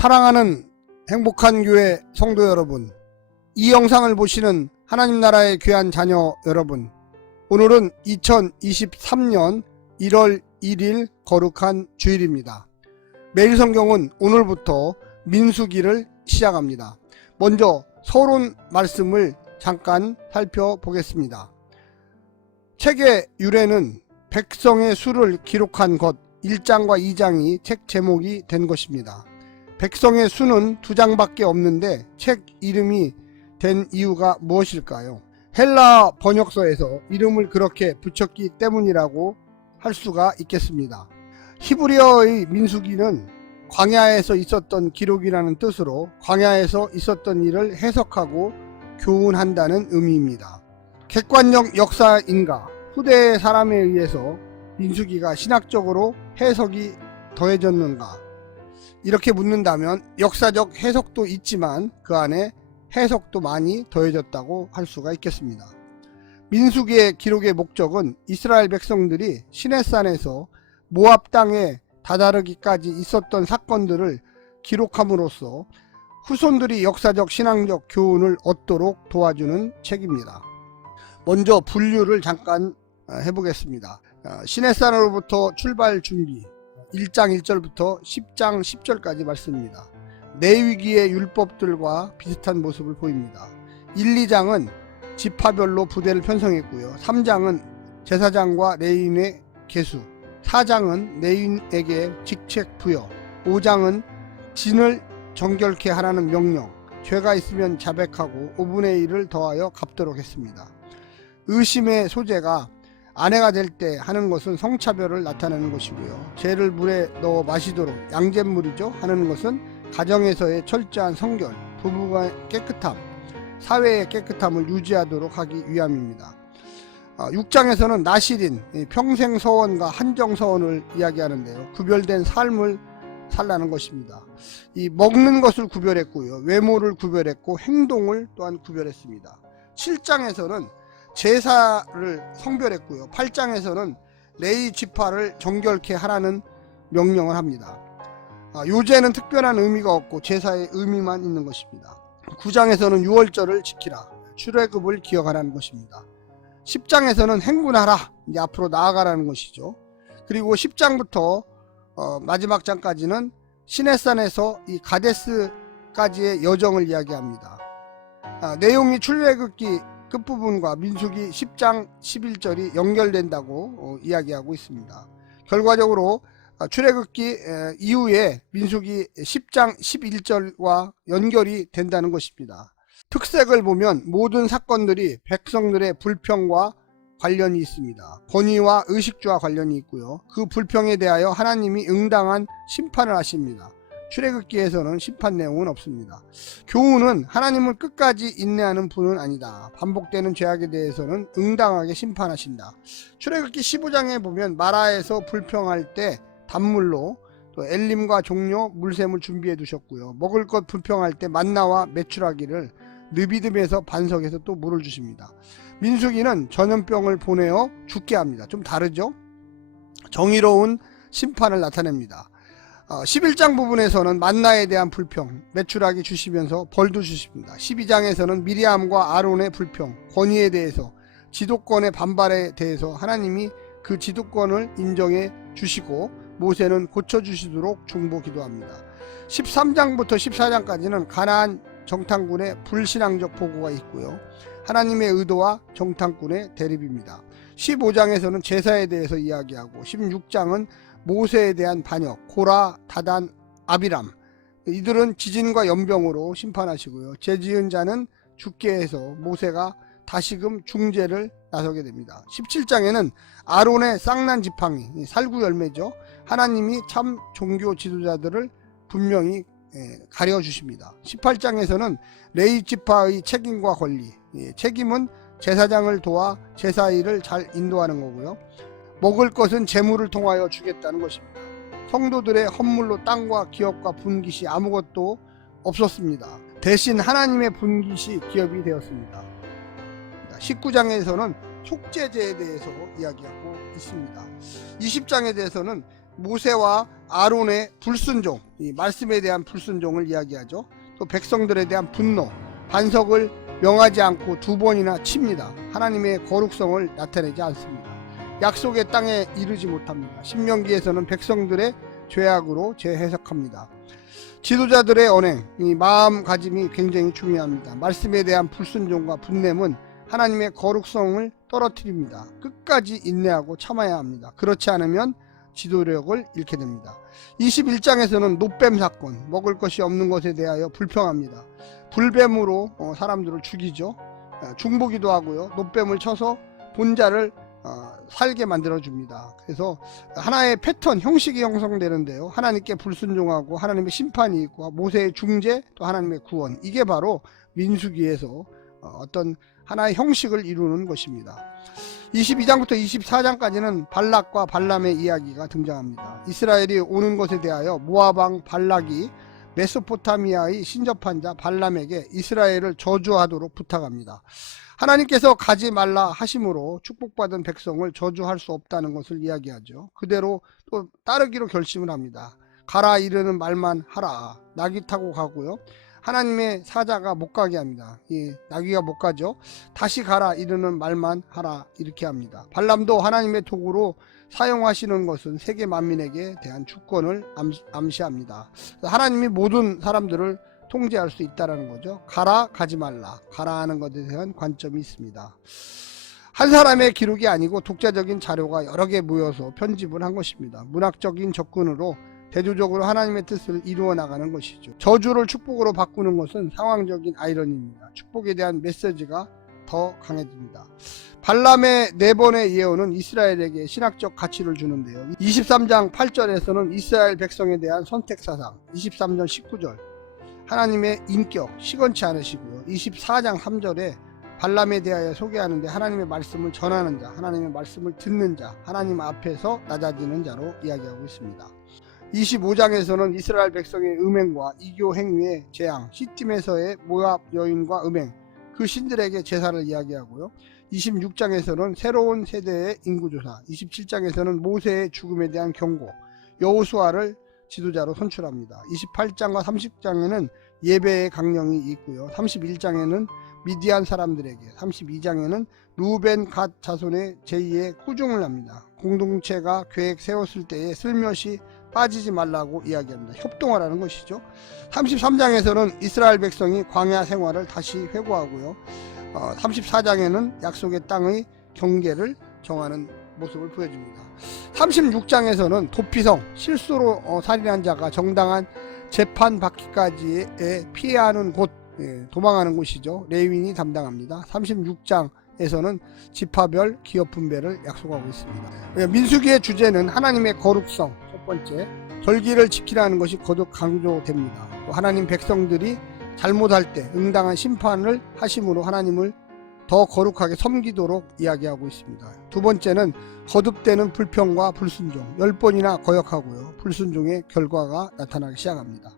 사랑하는 행복한 교회 성도 여러분, 이 영상을 보시는 하나님 나라의 귀한 자녀 여러분, 오늘은 2023년 1월 1일 거룩한 주일입니다. 매일 성경은 오늘부터 민수기를 시작합니다. 먼저 서론 말씀을 잠깐 살펴보겠습니다. 책의 유래는 백성의 수를 기록한 것 1장과 2장이 책 제목이 된 것입니다. 백성의 수는 2장밖에 없는데 책 이름이 된 이유가 무엇일까요? 헬라 번역서에서 이름을 그렇게 붙였기 때문이라고 할 수가 있겠습니다. 히브리어의 민수기는 광야에서 있었던 기록이라는 뜻으로 광야에서 있었던 일을 해석하고 교훈한다는 의미입니다. 객관적 역사인가 후대의 사람에 의해서 민수기가 신학적으로 해석이 더해졌는가? 이렇게 묻는다면 역사적 해석도 있지만 그 안에 해석도 많이 더해졌다고 할 수가 있겠습니다. 민수기의 기록의 목적은 이스라엘 백성들이 시내산에서 모압 땅에 다다르기까지 있었던 사건들을 기록함으로써 후손들이 역사적 신앙적 교훈을 얻도록 도와주는 책입니다. 먼저 분류를 잠깐 해보겠습니다. 시내산으로부터 출발 준비 1장 1절부터 10장 10절까지 말씀입니다. 레위기의 율법들과 비슷한 모습을 보입니다. 1, 2장은 지파별로 부대를 편성했고요. 3장은 제사장과 레위인의 계수, 4장은 레위인에게 직책 부여, 5장은 진을 정결케 하라는 명령, 죄가 있으면 자백하고 5분의 1을 더하여 갚도록 했습니다. 의심의 소재가 아내가 될 때 하는 것은 성차별을 나타내는 것이고요. 죄를 물에 넣어 마시도록 양잿물이죠 하는 것은 가정에서의 철저한 성결, 부부가 깨끗함, 사회의 깨끗함을 유지하도록 하기 위함입니다. 6장에서는 나실인 평생 서원과 한정 서원을 이야기하는데요. 구별된 삶을 살라는 것입니다. 이 먹는 것을 구별했고요. 외모를 구별했고 행동을 또한 구별했습니다. 7장에서는 제사를 성별했고요. 8장에서는 레위 지파를 정결케 하라는 명령을 합니다. 요제는 특별한 의미가 없고 제사의 의미만 있는 것입니다. 9장에서는 유월절을 지키라, 출애굽을 기억하라는 것입니다. 10장에서는 행군하라, 이제 앞으로 나아가라는 것이죠. 그리고 10장부터 마지막 장까지는 시내산에서 이 가데스까지의 여정을 이야기합니다. 내용이 출애굽기 끝부분과 민수기 10장 11절이 연결된다고 이야기하고 있습니다. 결과적으로 출애굽기 이후에 민수기 10장 11절과 연결이 된다는 것입니다. 특색을 보면 모든 사건들이 백성들의 불평과 관련이 있습니다. 권위와 의식주와 관련이 있고요. 그 불평에 대하여 하나님이 응당한 심판을 하십니다. 출애굽기에서는 심판 내용은 없습니다. 교훈은 하나님은 끝까지 인내하는 분은 아니다. 반복되는 죄악에 대해서는 응당하게 심판하신다. 출애굽기 15장에 보면 마라에서 불평할 때 단물로 또 엘림과 종려 물샘을 준비해 두셨고요. 먹을 것 불평할 때 만나와 메추라기를 느비듬에서 반석에서 또 물을 주십니다. 민수기는 전염병을 보내어 죽게 합니다. 좀 다르죠? 정의로운 심판을 나타냅니다. 11장 부분에서는 만나에 대한 불평, 메추라기 주시면서 벌도 주십니다. 12장에서는 미리암과 아론의 불평, 권위에 대해서, 지도권의 반발에 대해서 하나님이 그 지도권을 인정해 주시고 모세는 고쳐주시도록 중보 기도합니다. 13장부터 14장까지는 가나안 정탐꾼의 불신앙적 보고가 있고요. 하나님의 의도와 정탐꾼의 대립입니다. 15장에서는 제사에 대해서 이야기하고 16장은 모세에 대한 반역, 고라, 다단, 아비람, 이들은 지진과 연병으로 심판하시고요. 죄지은 자는 죽게 해서 모세가 다시금 중재를 나서게 됩니다. 17장에는 아론의 쌍난 지팡이, 살구 열매죠. 하나님이 참 종교 지도자들을 분명히 가려주십니다. 18장에서는 레위 지파의 책임과 권리, 책임은 제사장을 도와 제사일을 잘 인도하는 거고요. 먹을 것은 재물을 통하여 주겠다는 것입니다. 성도들의 헌물로 땅과 기업과 분깃이 아무것도 없었습니다. 대신 하나님의 분깃이 기업이 되었습니다. 19장에서는 속죄제에 대해서 이야기하고 있습니다. 20장에 대해서는 모세와 아론의 불순종, 이 말씀에 대한 불순종을 이야기하죠. 또 백성들에 대한 분노, 반석을 명하지 않고 2번이나 칩니다. 하나님의 거룩성을 나타내지 않습니다. 약속의 땅에 이르지 못합니다. 신명기에서는 백성들의 죄악으로 재해석합니다. 지도자들의 언행, 이 마음가짐이 굉장히 중요합니다. 말씀에 대한 불순종과 분냄은 하나님의 거룩성을 떨어뜨립니다. 끝까지 인내하고 참아야 합니다. 그렇지 않으면 지도력을 잃게 됩니다. 21장에서는 노뱀 사건, 먹을 것이 없는 것에 대하여 불평합니다. 불뱀으로 사람들을 죽이죠. 중보기도 하고요. 노뱀을 쳐서 본자를 살게 만들어줍니다. 그래서 하나의 패턴, 형식이 형성되는데요. 하나님께 불순종하고 하나님의 심판이 있고 모세의 중재, 또 하나님의 구원, 이게 바로 민수기에서 어떤 하나의 형식을 이루는 것입니다. 22장부터 24장까지는 발락과 발람의 이야기가 등장합니다. 이스라엘이 오는 것에 대하여 모압왕 발락이 메소포타미아의 신접한 자 발람에게 이스라엘을 저주하도록 부탁합니다. 하나님께서 가지 말라 하심으로 축복받은 백성을 저주할 수 없다는 것을 이야기하죠. 그대로 또 따르기로 결심을 합니다. 가라 이르는 말만 하라. 나귀 타고 가고요. 하나님의 사자가 못 가게 합니다. 이 나귀가 못 가죠. 다시 가라 이르는 말만 하라 이렇게 합니다. 발람도 하나님의 도구로 사용하시는 것은 세계 만민에게 대한 주권을 암시합니다. 하나님이 모든 사람들을 통제할 수 있다는 거죠. 가라 가지 말라, 가라 하는 것에 대한 관점이 있습니다. 한 사람의 기록이 아니고 독자적인 자료가 여러 개 모여서 편집을 한 것입니다. 문학적인 접근으로 대조적으로 하나님의 뜻을 이루어 나가는 것이죠. 저주를 축복으로 바꾸는 것은 상황적인 아이러니입니다. 축복에 대한 메시지가 더 강해집니다. 발람의 4번의 예언은 이스라엘에게 신학적 가치를 주는데요. 23장 8절에서는 이스라엘 백성에 대한 선택사상, 23절 19절 하나님의 인격 시건치 않으시고요. 24장 3절에 발람에 대하여 소개하는데 하나님의 말씀을 전하는 자, 하나님의 말씀을 듣는 자, 하나님 앞에서 낮아지는 자로 이야기하고 있습니다. 25장에서는 이스라엘 백성의 음행과 이교 행위의 재앙, 시팀에서의 모압 여인과 음행, 그 신들에게 제사를 이야기하고요. 26장에서는 새로운 세대의 인구조사, 27장에서는 모세의 죽음에 대한 경고, 여호수아를 지도자로 선출합니다. 28장과 30장에는 예배의 강령이 있고요. 31장에는 미디안 사람들에게, 32장에는 루벤 갓 자손의 제2의 꾸중을 합니다. 공동체가 계획 세웠을 때에 슬며시 빠지지 말라고 이야기합니다. 협동하라는 것이죠. 33장에서는 이스라엘 백성이 광야 생활을 다시 회고하고요. 34장에는 약속의 땅의 경계를 정하는 모습을 보여줍니다. 36장에서는 도피성, 실수로 살인한 자가 정당한 재판 받기까지에 피해하는 곳, 도망하는 곳이죠. 레위인이 담당합니다. 36장에서는 지파별 기업 분배를 약속하고 있습니다. 민수기의 주제는 하나님의 거룩성, 첫 번째, 절기를 지키라는 것이 거듭 강조됩니다. 또 하나님 백성들이 잘못할 때 응당한 심판을 하심으로 하나님을 더 거룩하게 섬기도록 이야기하고 있습니다. 두 번째는 거듭되는 불평과 불순종, 10번이나 거역하고요. 불순종의 결과가 나타나기 시작합니다.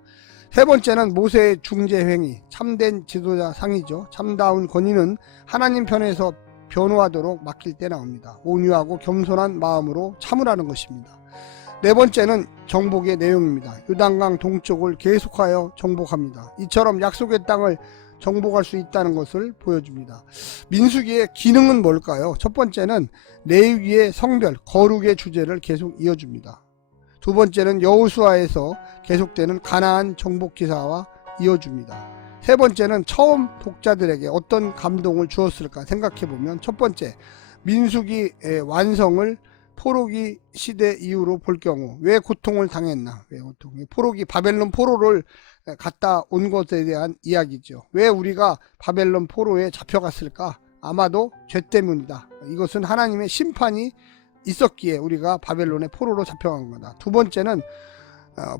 세 번째는 모세의 중재행위, 참된 지도자 상이죠. 참다운 권위는 하나님 편에서 변호하도록 맡길 때 나옵니다. 온유하고 겸손한 마음으로 참으라는 것입니다. 네 번째는 정복의 내용입니다. 요단강 동쪽을 계속하여 정복합니다. 이처럼 약속의 땅을 정복할 수 있다는 것을 보여줍니다. 민수기의 기능은 뭘까요? 첫 번째는 레위기의 성별, 거룩의 주제를 계속 이어줍니다. 두 번째는 여호수아에서 계속되는 가나안 정복 기사와 이어줍니다. 세 번째는 처음 독자들에게 어떤 감동을 주었을까 생각해보면, 첫 번째, 민수기의 완성을 포로기 시대 이후로 볼 경우 왜 고통을 당했나, 포로기 바벨론 포로를 갔다 온 것에 대한 이야기죠. 왜 우리가 바벨론 포로에 잡혀갔을까? 아마도 죄 때문이다. 이것은 하나님의 심판이 있었기에 우리가 바벨론의 포로로 잡혀간 거다. 두 번째는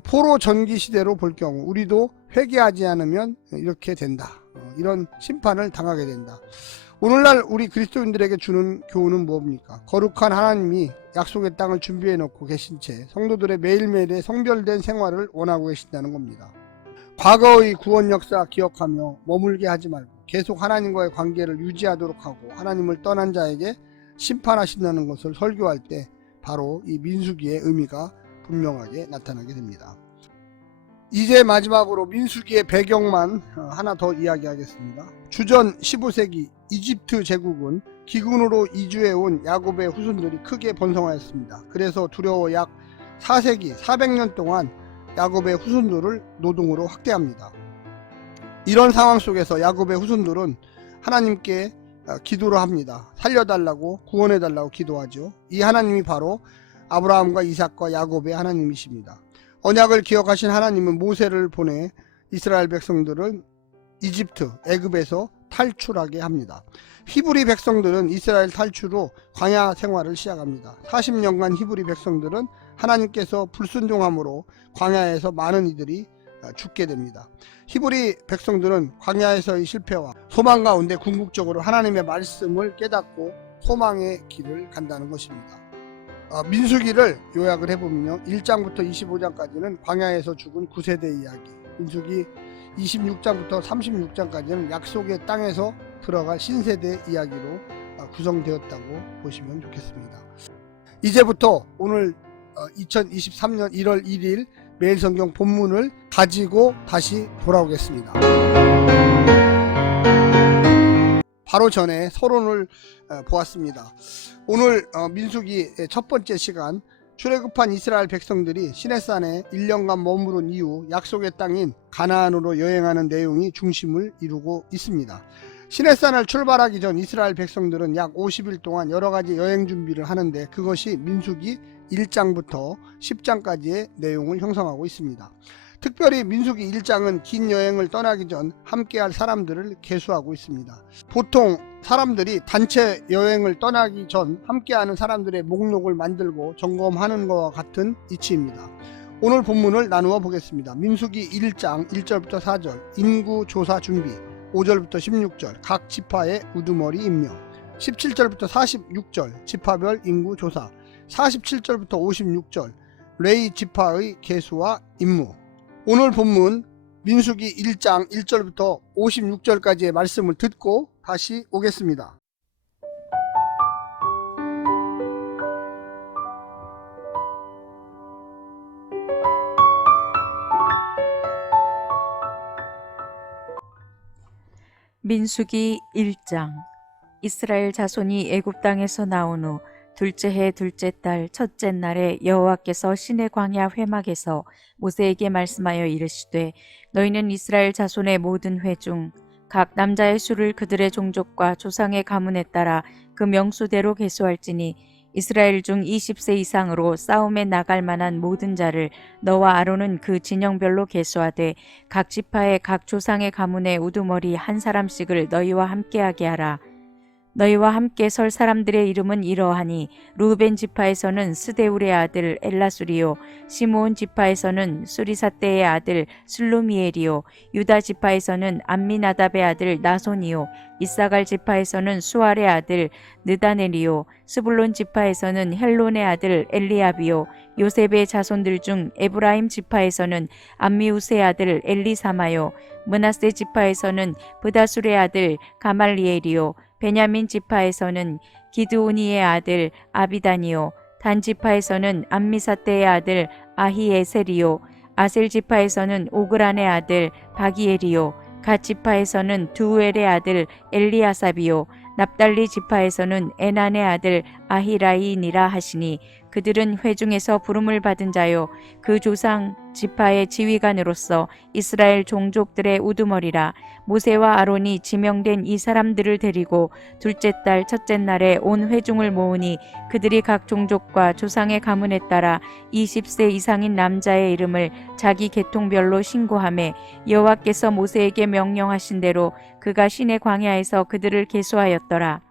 포로 전기 시대로 볼 경우 우리도 회개하지 않으면 이렇게 된다. 이런 심판을 당하게 된다. 오늘날 우리 그리스도인들에게 주는 교훈은 뭡니까? 거룩한 하나님이 약속의 땅을 준비해 놓고 계신 채 성도들의 매일매일의 성별된 생활을 원하고 계신다는 겁니다. 과거의 구원 역사 기억하며 머물게 하지 말고 계속 하나님과의 관계를 유지하도록 하고 하나님을 떠난 자에게 심판하신다는 것을 설교할 때 바로 이 민수기의 의미가 분명하게 나타나게 됩니다. 이제 마지막으로 민수기의 배경만 하나 더 이야기하겠습니다. 주전 15세기 이집트 제국은 기근으로 이주해온 야곱의 후손들이 크게 번성하였습니다. 그래서 두려워 약 4세기 400년 동안 야곱의 후손들을 노동으로 학대합니다. 이런 상황 속에서 야곱의 후손들은 하나님께 기도를 합니다. 살려달라고, 구원해달라고 기도하죠. 이 하나님이 바로 아브라함과 이삭과 야곱의 하나님이십니다. 언약을 기억하신 하나님은 모세를 보내 이스라엘 백성들을 이집트, 애굽에서 탈출하게 합니다. 히브리 백성들은 이스라엘 탈출 후 광야 생활을 시작합니다. 40년간 히브리 백성들은 하나님께서 불순종함으로 광야에서 많은 이들이 죽게 됩니다. 히브리 백성들은 광야에서의 실패와 소망 가운데 궁극적으로 하나님의 말씀을 깨닫고 소망의 길을 간다는 것입니다. 민수기를 요약을 해보면요, 1장부터 25장까지는 광야에서 죽은 9세대 이야기, 민수기 26장부터 36장까지는 약속의 땅에서 들어갈 신세대 이야기로 구성되었다고 보시면 좋겠습니다. 이제부터 오늘 2023년 1월 1일 매일성경 본문을 가지고 다시 돌아오겠습니다. 바로 전에 서론을 보았습니다. 오늘 민수기의 첫 번째 시간, 출애굽한 이스라엘 백성들이 시내산에 1년간 머무른 이후 약속의 땅인 가나안으로 여행하는 내용이 중심을 이루고 있습니다. 시내산을 출발하기 전 이스라엘 백성들은 약 50일 동안 여러가지 여행 준비를 하는데, 그것이 민수기 1장부터 10장까지의 내용을 형성하고 있습니다. 특별히 민수기 1장은 긴 여행을 떠나기 전 함께할 사람들을 계수하고 있습니다. 보통 사람들이 단체 여행을 떠나기 전 함께하는 사람들의 목록을 만들고 점검하는 것과 같은 이치입니다. 오늘 본문을 나누어 보겠습니다. 민수기 1장 1절부터 4절, 인구 조사 준비, 5절부터 16절, 각 지파의 우두머리 임명, 17절부터 46절, 지파별 인구 조사, 47절부터 56절, 레위 지파의 계수와 임무. 오늘 본문 민수기 1장 1절부터 56절까지의 말씀을 듣고 다시 오겠습니다. 민수기 1장. 이스라엘 자손이 애굽 땅에서 나온 후 둘째 해 둘째 달 첫째 날에 여호와께서 시내 광야 회막에서 모세에게 말씀하여 이르시되, 너희는 이스라엘 자손의 모든 회 중 각 남자의 수를 그들의 종족과 조상의 가문에 따라 그 명수대로 계수할지니, 이스라엘 중 20세 이상으로 싸움에 나갈 만한 모든 자를 너와 아론은 그 진영별로 계수하되, 각 지파의 각 조상의 가문의 우두머리 한 사람씩을 너희와 함께하게 하라. 너희와 함께 설 사람들의 이름은 이러하니, 루벤 지파에서는 스데울의 아들 엘라수리요, 시므온 지파에서는 수리사떼의 아들 슬루미엘이요, 유다 지파에서는 암미나답의 아들 나손이요, 이사갈 지파에서는 수알의 아들 느다넬이요, 스불론 지파에서는 헬론의 아들 엘리압이요, 요셉의 자손들 중 에브라임 지파에서는 암미우스의 아들 엘리사마요, 므낫세 지파에서는 브다술의 아들 가말리엘이요, 베냐민 지파에서는 기드오니의 아들 아비다니요, 단 지파에서는 암미사떼의 아들 아히에셀이요, 아셀 지파에서는 오그란의 아들 바기엘이요, 갓 지파에서는 두우엘의 아들 엘리아삽이요, 납달리 지파에서는 에난의 아들 아히라이니라 하시니, 그들은 회중에서 부름을 받은 자요, 그 조상 지파의 지휘관으로서 이스라엘 종족들의 우두머리라. 모세와 아론이 지명된 이 사람들을 데리고 둘째 달 첫째 날에 온 회중을 모으니, 그들이 각 종족과 조상의 가문에 따라 20세 이상인 남자의 이름을 자기 계통별로 신고하매, 여호와께서 모세에게 명령하신 대로 그가 시내 광야에서 그들을 계수하였더라.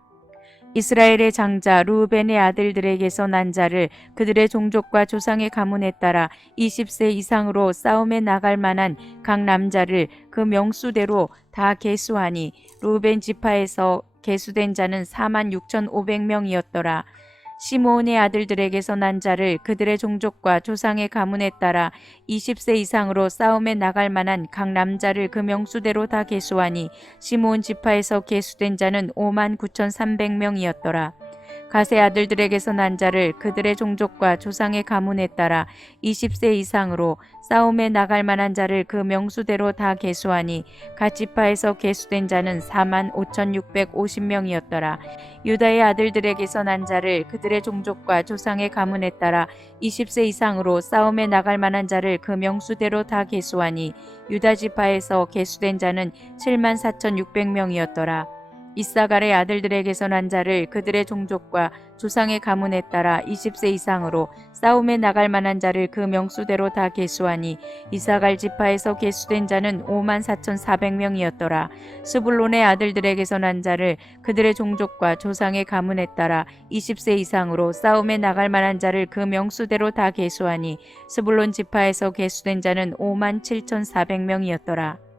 이스라엘의 장자 루벤의 아들들에게서 난 자를 그들의 종족과 조상의 가문에 따라 20세 이상으로 싸움에 나갈 만한 각 남자를 그 명수대로 다 계수하니, 루벤 지파에서 계수된 자는 46,500명이었더라. 시므온의 아들들에게서 난 자를 그들의 종족과 조상의 가문에 따라 20세 이상으로 싸움에 나갈 만한 각 남자를 그 명수대로 다 계수하니, 시므온 지파에서 계수된 자는 59,300명이었더라. 가세 아들들에게서 난 자를 그들의 종족과 조상의 가문에 따라 20세 이상으로 싸움에 나갈 만한 자를 그 명수대로 다 계수하니 각 지파에서 계수된 자는 45,650명이었더라. 유다의 아들들에게서 난 자를 그들의 종족과 조상의 가문에 따라 20세 이상으로 싸움에 나갈 만한 자를 그 명수대로 다 계수하니 유다 지파에서 계수된 자는 74,600명이었더라. 이사갈의 아들들에게서 난 자를 그들의 종족과 조상의 가문에 따라 20세 이상으로 싸움에 나갈 만한 자를 그 명수대로 다 계수하니 이사갈 지파에서 계수된 자는 54,400명이었더라. 스불론의 아들들에게서 난 자를 그들의 종족과 조상의 가문에 따라 20세 이상으로 싸움에 나갈 만한 자를 그 명수대로 다 계수하니 스불론 지파에서 계수된 자는 57,400명이었더라.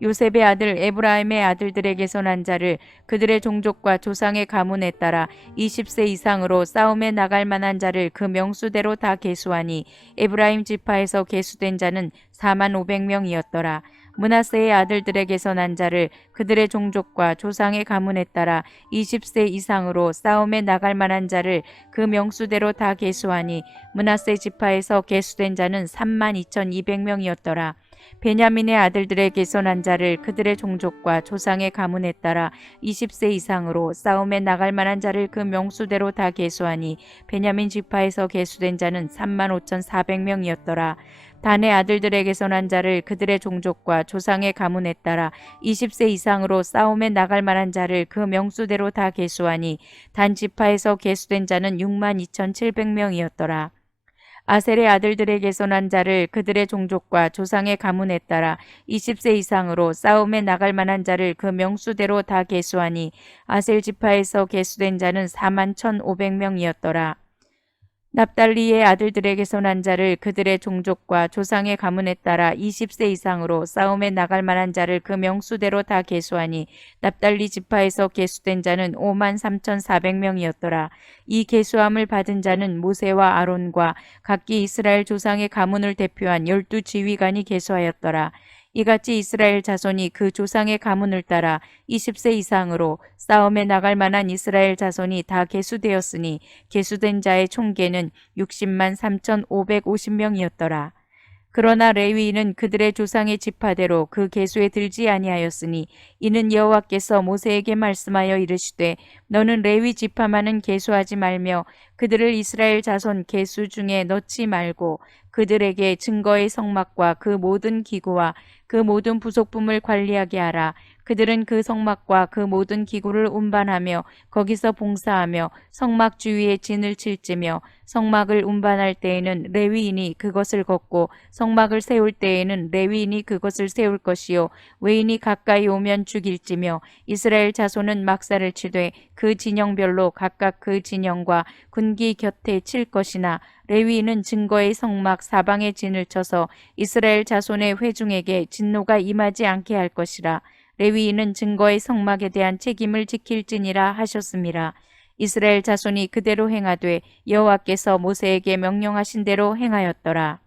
요셉의 아들 에브라임의 아들들에게서 난 자를 그들의 종족과 조상의 가문에 따라 20세 이상으로 싸움에 나갈 만한 자를 그 명수대로 다 계수하니 에브라임 지파에서 계수된 자는 45,500명이었더라. 므낫세의 아들들에게서 난 자를 그들의 종족과 조상의 가문에 따라 20세 이상으로 싸움에 나갈 만한 자를 그 명수대로 다 계수하니 므낫세 지파에서 계수된 자는 32,200명이었더라. 베냐민의 아들들에게서 난 자를 그들의 종족과 조상의 가문에 따라 20세 이상으로 싸움에 나갈 만한 자를 그 명수대로 다 계수하니 베냐민 지파에서 계수된 자는 35,400명이었더라. 단의 아들들에게서 난 자를 그들의 종족과 조상의 가문에 따라 20세 이상으로 싸움에 나갈 만한 자를 그 명수대로 다 계수하니 단 지파에서 계수된 자는 62,700명이었더라. 아셀의 아들들에게서 난 자를 그들의 종족과 조상의 가문에 따라 20세 이상으로 싸움에 나갈 만한 자를 그 명수대로 다 계수하니 아셀 지파에서 계수된 자는 41,500명이었더라. 납달리의 아들들에게서 난 자를 그들의 종족과 조상의 가문에 따라 20세 이상으로 싸움에 나갈 만한 자를 그 명수대로 다 계수하니 납달리 지파에서 계수된 자는 53,400명이었더라. 이 계수함을 받은 자는 모세와 아론과 각기 이스라엘 조상의 가문을 대표한 12지휘관이 계수하였더라. 이같이 이스라엘 자손이 그 조상의 가문을 따라 20세 이상으로 싸움에 나갈 만한 이스라엘 자손이 다 계수되었으니 계수된 자의 총계는 60만 3,550명이었더라. 그러나 레위인은 그들의 조상의 지파대로 그 계수에 들지 아니하였으니 이는 여호와께서 모세에게 말씀하여 이르시되 너는 레위 지파만은 계수하지 말며 그들을 이스라엘 자손 계수 중에 넣지 말고 그들에게 증거의 성막과 그 모든 기구와 그 모든 부속품을 관리하게 하라. 그들은 그 성막과 그 모든 기구를 운반하며 거기서 봉사하며 성막 주위에 진을 칠지며 성막을 운반할 때에는 레위인이 그것을 걷고 성막을 세울 때에는 레위인이 그것을 세울 것이요 외인이 가까이 오면 죽일지며 이스라엘 자손은 막사를 치되 그 진영별로 각각 그 진영과 군기 곁에 칠 것이나 레위인은 증거의 성막 사방에 진을 쳐서 이스라엘 자손의 회중에게 진노가 임하지 않게 할 것이라. 레위인은 증거의 성막에 대한 책임을 지킬지니라 하셨습니다. 이스라엘 자손이 그대로 행하되 여호와께서 모세에게 명령하신 대로 행하였더라.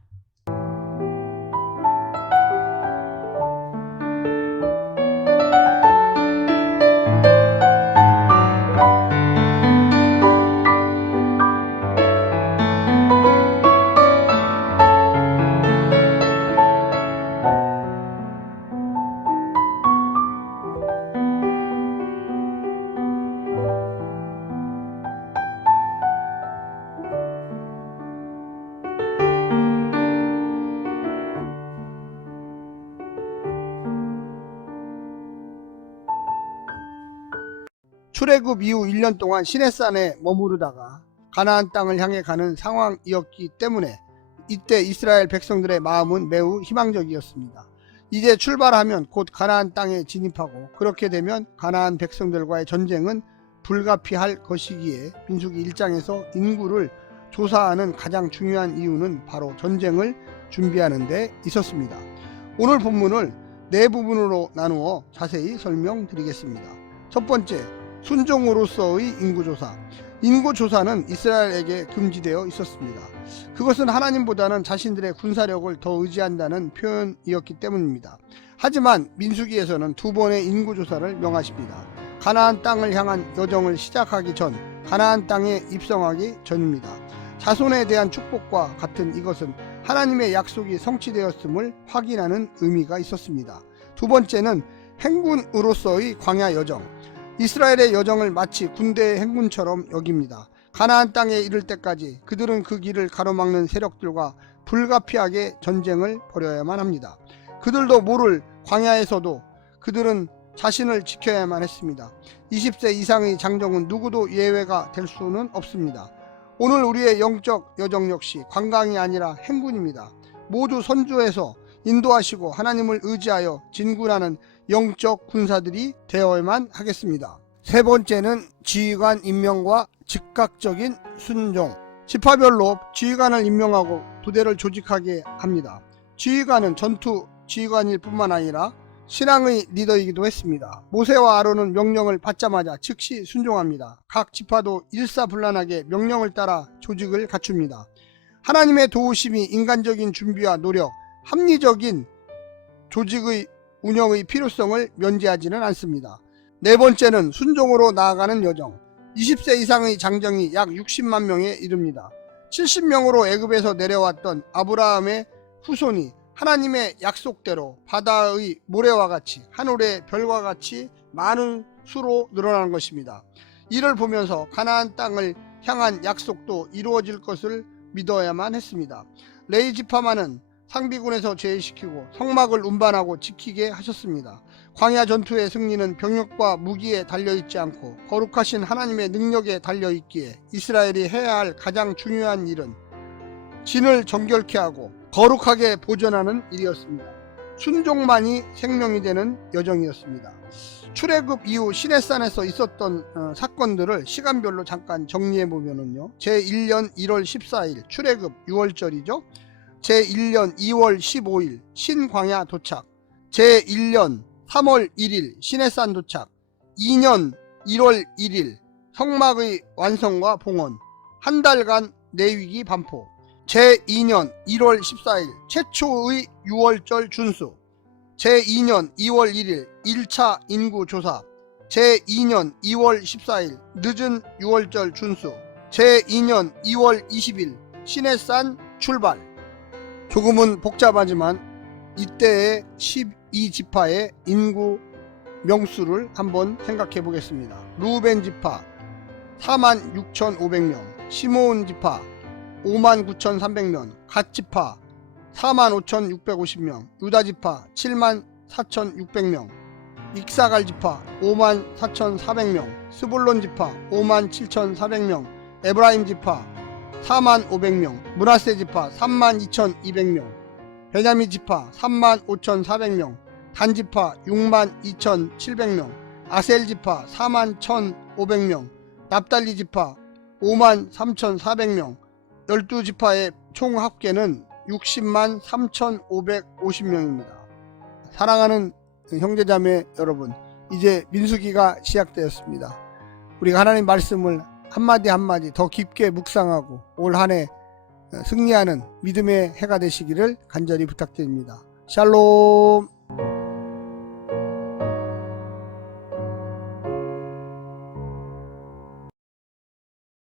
출애굽 이후 1년 동안 시내산에 머무르다가 가나안 땅을 향해 가는 상황이었기 때문에 이때 이스라엘 백성들의 마음은 매우 희망적이었습니다. 이제 출발하면 곧 가나안 땅에 진입하고 그렇게 되면 가나안 백성들과의 전쟁은 불가피할 것이기에 민수기 1장에서 인구를 조사하는 가장 중요한 이유는 바로 전쟁을 준비하는 데 있었습니다. 오늘 본문을 네 부분으로 나누어 자세히 설명드리겠습니다. 첫 번째, 순종으로서의 인구조사. 인구조사는 이스라엘에게 금지되어 있었습니다. 그것은 하나님보다는 자신들의 군사력을 더 의지한다는 표현이었기 때문입니다. 하지만 민수기에서는 두 번의 인구조사를 명하십니다. 가나안 땅을 향한 여정을 시작하기 전 가나안 땅에 입성하기 전입니다. 자손에 대한 축복과 같은 이것은 하나님의 약속이 성취되었음을 확인하는 의미가 있었습니다. 두 번째는 행군으로서의 광야 여정. 이스라엘의 여정을 마치 군대의 행군처럼 여깁니다. 가나안 땅에 이를 때까지 그들은 그 길을 가로막는 세력들과 불가피하게 전쟁을 벌여야만 합니다. 그들도 모를 광야에서도 그들은 자신을 지켜야만 했습니다. 20세 이상의 장정은 누구도 예외가 될 수는 없습니다. 오늘 우리의 영적 여정 역시 관광이 아니라 행군입니다. 모두 선주해서 인도하시고 하나님을 의지하여 진군하는 영적 군사들이 되어야만 하겠습니다. 세 번째는 지휘관 임명과 즉각적인 순종. 지파별로 지휘관을 임명하고 부대를 조직하게 합니다. 지휘관은 전투 지휘관일 뿐만 아니라 신앙의 리더이기도 했습니다. 모세와 아론은 명령을 받자마자 즉시 순종합니다. 각 지파도 일사불란하게 명령을 따라 조직을 갖춥니다. 하나님의 도우심이 인간적인 준비와 노력, 합리적인 조직의 운영의 필요성을 면제하지는 않습니다. 네 번째는 순종으로 나아가는 여정. 20세 이상의 장정이 약 60만 명에 이릅니다. 70명으로 애굽에서 내려왔던 아브라함의 후손이 하나님의 약속대로 바다의 모래와 같이 하늘의 별과 같이 많은 수로 늘어나는 것입니다. 이를 보면서 가나안 땅을 향한 약속도 이루어질 것을 믿어야만 했습니다. 레위 지파만은 상비군에서 제외시키고 성막을 운반하고 지키게 하셨습니다. 광야 전투의 승리는 병력과 무기에 달려있지 않고 거룩하신 하나님의 능력에 달려있기에 이스라엘이 해야 할 가장 중요한 일은 진을 정결케 하고 거룩하게 보존하는 일이었습니다. 순종만이 생명이 되는 여정이었습니다. 출애굽 이후 시내산에서 있었던 사건들을 시간별로 잠깐 정리해보면요. 제1년 1월 14일 출애굽 6월절이죠. 제1년 2월 15일 신광야 도착, 제1년 3월 1일 시내산 도착, 2년 1월 1일 성막의 완성과 봉헌, 한 달간 내위기 반포, 제2년 1월 14일 최초의 6월절 준수, 제2년 2월 1일 1차 인구조사, 제2년 2월 14일 늦은 6월절 준수, 제2년 2월 20일 시내산 출발. 조금은 복잡하지만 이때의 12지파의 인구 명수를 한번 생각해 보겠습니다. 루벤 지파 46,500명, 시므온 지파 59,300명, 갓 지파 45,650명, 유다 지파 74,600명, 익사갈 지파 54,400명, 스불론 지파 57,400명, 에브라임 지파 45,000명, 므낫세 지파 32,200명, 베냐민 지파 35,400명, 단 지파 62,700명, 아셀 지파 41,500명, 납달리 지파 53,400명, 12지파의 총 합계는 603,550명입니다. 사랑하는 형제자매 여러분, 이제 민수기가 시작되었습니다. 우리가 하나님 말씀을 한마디 한마디 더 깊게 묵상하고 올 한 해 승리하는 믿음의 해가 되시기를 간절히 부탁드립니다. 샬롬.